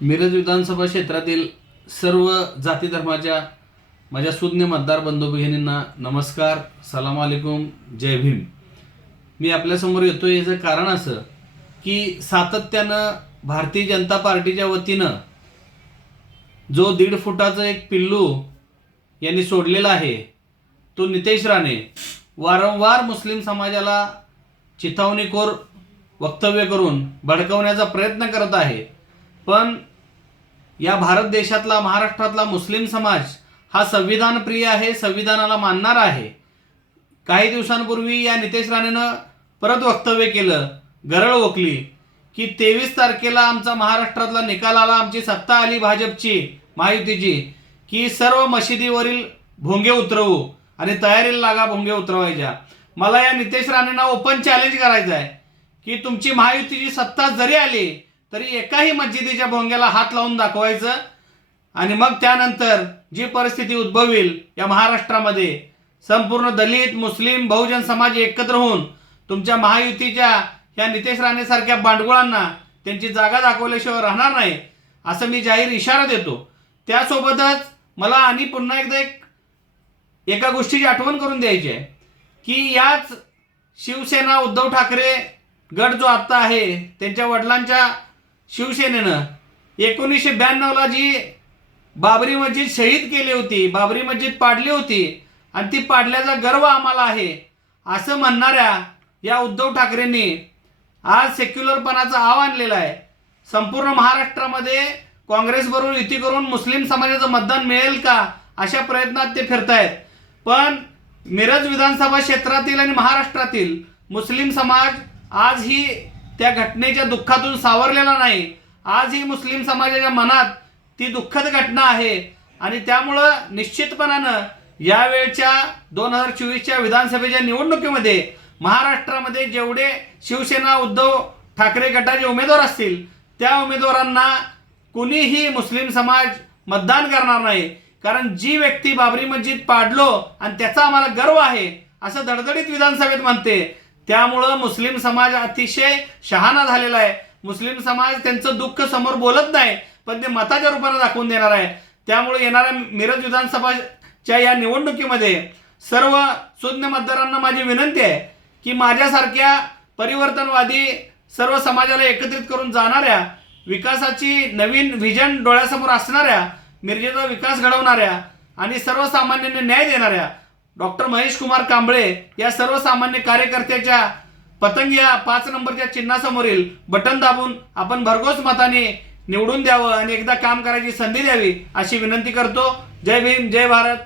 मिरज विधानसभा क्षेत्रातील सर्व जाती धर्माच्या माझ्या सुज्ञ मतदार बंधू भगिनींना नमस्कार सलाम अलैकुम जय भीम. मी आपल्यासमोर येतो याचं कारण असं की सातत्यानं भारतीय जनता पार्टीच्या वतीनं जो दीड फुटाचं एक पिल्लू यांनी सोडलेला आहे तो नितेश राणे वारंवार मुस्लिम समाजाला चिथावणीखोर वक्तव्य करून भडकवण्याचा प्रयत्न करत आहे. पण या भारत देशातला महाराष्ट्रातला मुस्लिम समाज हा संविधान प्रिय आहे संविधानाला मानणार आहे. काही दिवसांपूर्वी या नितेश राणेनं परत वक्तव्य केलं गरळ ओकली की तेवीस तारखेला आमचा महाराष्ट्रातला निकाल आला आमची सत्ता आली भाजपची महायुतीची की सर्व मशिदीवरील भोंगे उतरवू आणि तयारीला लागा भोंगे उतरवायच्या. मला या नितेश राणेंना ओपन चॅलेंज करायचं आहे की तुमची महायुतीची सत्ता जरी आली तरी एकाही मस्जिदीच्या भोंग्याला हात लावून दाखवायचं. आणि मग त्यानंतर जी परिस्थिती उद्भवेल या महाराष्ट्रामध्ये संपूर्ण दलित मुस्लिम बहुजन समाज एकत्र होऊन तुमच्या महायुतीच्या ह्या नितेश राणेसारख्या बांडगुळांना त्यांची जागा दाखवल्याशिवाय राहणार नाही असं मी जाहीर इशारा देतो. त्यासोबतच मला आणि पुन्हा एकदा एक एका गोष्टीची आठवण करून द्यायची आहे की याच शिवसेना उद्धव ठाकरे गट जो आत्ता आहे त्यांच्या वडिलांच्या शिवसेनेनं एकोणीसशे ब्याण्णवला जी बाबरी मस्जिद शहीद केली होती बाबरी मस्जिद पाडली होती आणि ती पाडल्याचा गर्व आम्हाला आहे असं म्हणणाऱ्या या उद्धव ठाकरेंनी आज सेक्युलरपणाचं आव आणलेलं आहे. संपूर्ण महाराष्ट्रामध्ये काँग्रेसबरोबर युती करून मुस्लिम समाजाचं मतदान मिळेल का अशा प्रयत्नात ते फिरतायत. पण मिरज विधानसभा क्षेत्रातील आणि महाराष्ट्रातील मुस्लिम समाज आज ही त्या घटनेच्या दुःखातून सावरलेला नाही. आजही मुस्लिम समाजाच्या मनात ती दुःखद घटना आहे आणि त्यामुळं निश्चितपणानं यावेळच्या दोन हजार चोवीसच्या विधानसभेच्या निवडणुकीमध्ये महाराष्ट्रामध्ये जेवढे शिवसेना उद्धव ठाकरे गटाचे उमेदवार असतील त्या उमेदवारांना कुणीही मुस्लिम समाज मतदान करणार नाही. कारण जी व्यक्ती बाबरी मस्जिद पाडलो आणि त्याचा आम्हाला गर्व आहे असं धडधडीत विधानसभेत म्हणते. त्यामुळं मुस्लिम समाज अतिशय शहाणा झालेला आहे. मुस्लिम समाज त्यांचं दुःख समोर बोलत नाही पण ते मताच्या रूपाने दाखवून देणार आहे. त्यामुळे येणाऱ्या मिरज विधानसभाच्या या निवडणुकीमध्ये सर्व सुज्ञ मतदारांना माझी विनंती आहे की माझ्यासारख्या परिवर्तनवादी सर्व समाजाला एकत्रित करून जाणाऱ्या विकासाची नवीन व्हिजन डोळ्यासमोर असणाऱ्या मिरजेचा विकास घडवणाऱ्या आणि सर्वसामान्यांना न्याय देणाऱ्या डॉक्टर महेश कुमार कांबळे या सर्वसामान्य कार्यकर्त्याच्या पतंग या पाच नंबरच्या चिन्हासमोरील बटन दाबून आपण भरघोस मताने निवडून द्यावं आणि एकदा काम करायची संधी द्यावी अशी विनंती करतो. जय भीम जय भारत.